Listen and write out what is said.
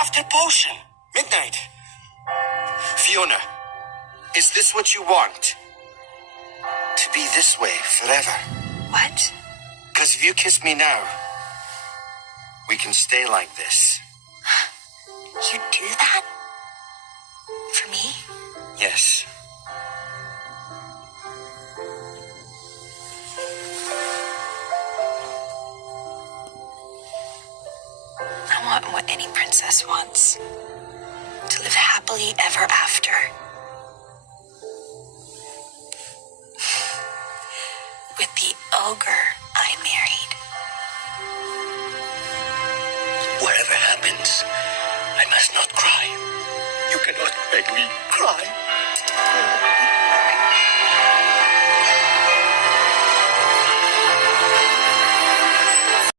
after potion. Midnight. Fiona, is this what you want? To be this way forever? What? Because if you kiss me now, we can stay like this. You do that? For me? Yes. I want what any princess wants. To live happily ever after. With the ogre I married. Whatever happens, I must not cry. You cannot make me cry.